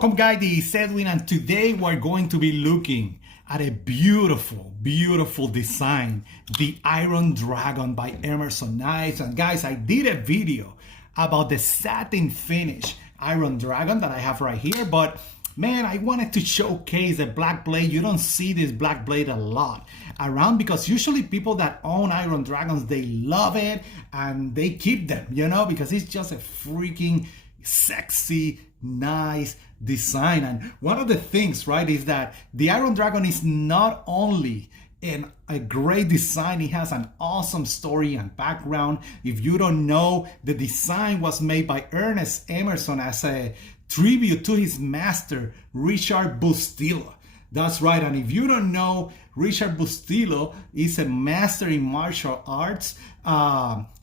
Welcome guys, this is Edwin, and today we're going to be looking at a beautiful, beautiful design, the Iron Dragon by Emerson Knives. And guys, I did a video about the satin finish Iron Dragon that I have right here, but man, I wanted to showcase a black blade. You don't see this black blade a lot around because usually people that own Iron Dragons, they love it and they keep them, you know, because it's just a freaking sexy, nice design. And one of the things, right, is that the Iron Dragon is not only in a great design, it has an awesome story and background. If you don't know, the design was made by Ernest Emerson as a tribute to his master, Richard Bustillo. That's right, and if you don't know, Richard Bustillo is a master in martial arts.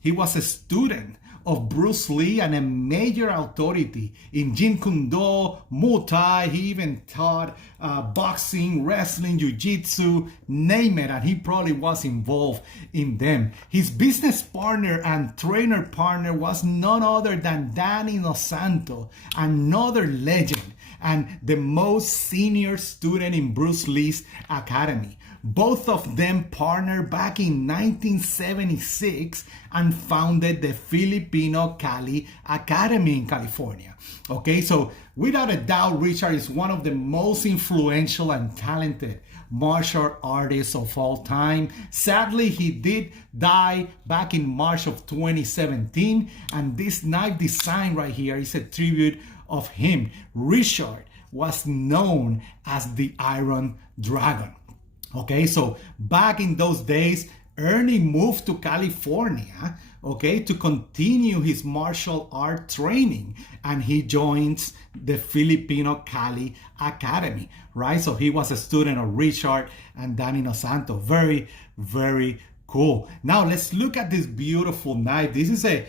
He was a student of Bruce Lee and a major authority in Jeet Kune Do, Muay Thai. He even taught boxing, wrestling, jiu-jitsu, name it, and he probably was involved in them. His business partner and trainer partner was none other than Danny Dos Santos, another legend and the most senior student in Bruce Lee's academy. Both of them partnered back in 1976 and founded the Filipino Cali Academy in California. Okay, so without a doubt, Richard is one of the most influential and talented martial artists of all time. Sadly, he did die back in March of 2017, and this knife design right here is a tribute of him. Richard was known as the Iron Dragon. Okay, so back in those days, Ernie moved to California, okay, to continue his martial art training, and he joins the Filipino Cali Academy, right? So he was a student of Richard and Danny Dos Santos. Very, very cool. Now let's look at this beautiful knife. This is a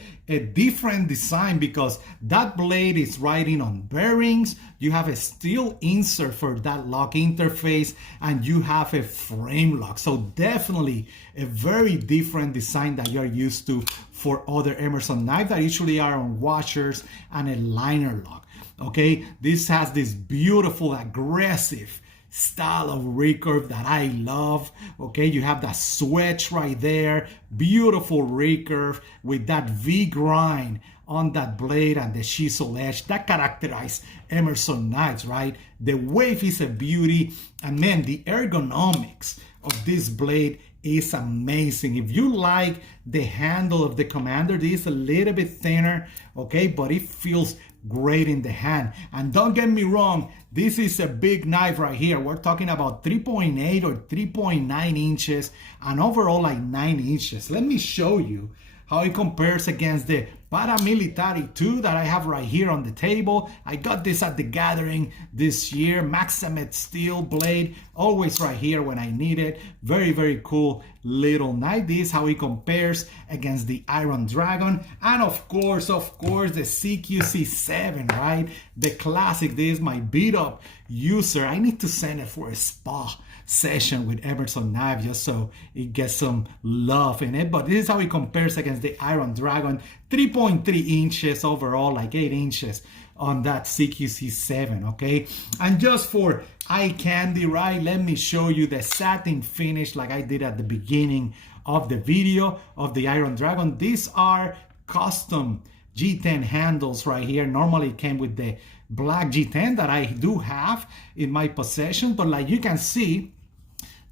different design because that blade is riding on bearings. You have a steel insert for that lock interface, and you have a frame lock. So definitely a very different design that you're used to for other Emerson knives that usually are on washers and a liner lock. Okay, this has this beautiful, aggressive style of recurve that I love. Okay, you have that switch right there, beautiful recurve with that V grind on that blade and the chisel edge that characterize Emerson knives, right? The wave is a beauty, and man, the ergonomics of this blade is amazing. If you like the handle of the Commander, this is a little bit thinner, okay, but it feels great in the hand. And don't get me wrong, this is a big knife right here. We're talking about 3.8 or 3.9 inches and overall like 9 inches. Let me show you how it compares against the Paramilitary 2 that I have right here on the table. I got this at the gathering this year. Maximet steel blade, always right here when I need it. Very, very cool little knife. This is how it compares against the Iron Dragon. And of course, the CQC7, right? The classic. This is my beat up user. I need to send it for a spa session with Emerson Knives just so it gets some love in it. But this is how it compares against the Iron Dragon. 3.3 inches overall, like 8 inches on that CQC7, okay? And just for eye candy, right, let me show you the satin finish like I did at the beginning of the video of the Iron Dragon. These are custom G10 handles right here. Normally it came with the black G10 that I do have in my possession, but like you can see,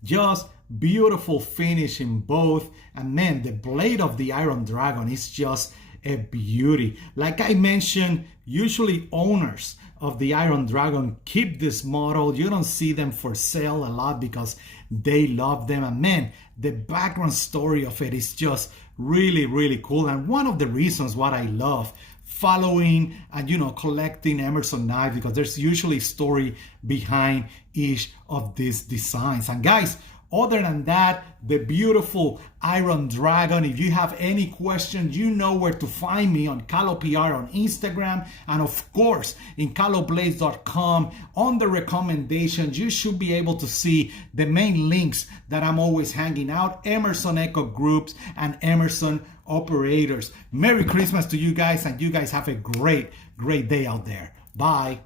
just beautiful finish in both. And man, the blade of the Iron Dragon is just a beauty. Like I mentioned, usually owners of the Iron Dragon keep this model. You don't see them for sale a lot because they love them. And man, the background story of it is just really, really cool. And one of the reasons what I love following and, you know, collecting Emerson knives, because there's usually story behind each of these designs. And guys, other than that, the beautiful Iron Dragon. If you have any questions, you know where to find me on CaloPR on Instagram, and of course in caloblades.com. On the recommendations, you should be able to see the main links that I'm always hanging out: Emerson Echo Groups and Emerson Operators. Merry Christmas to you guys, and you guys have a great day out there. Bye.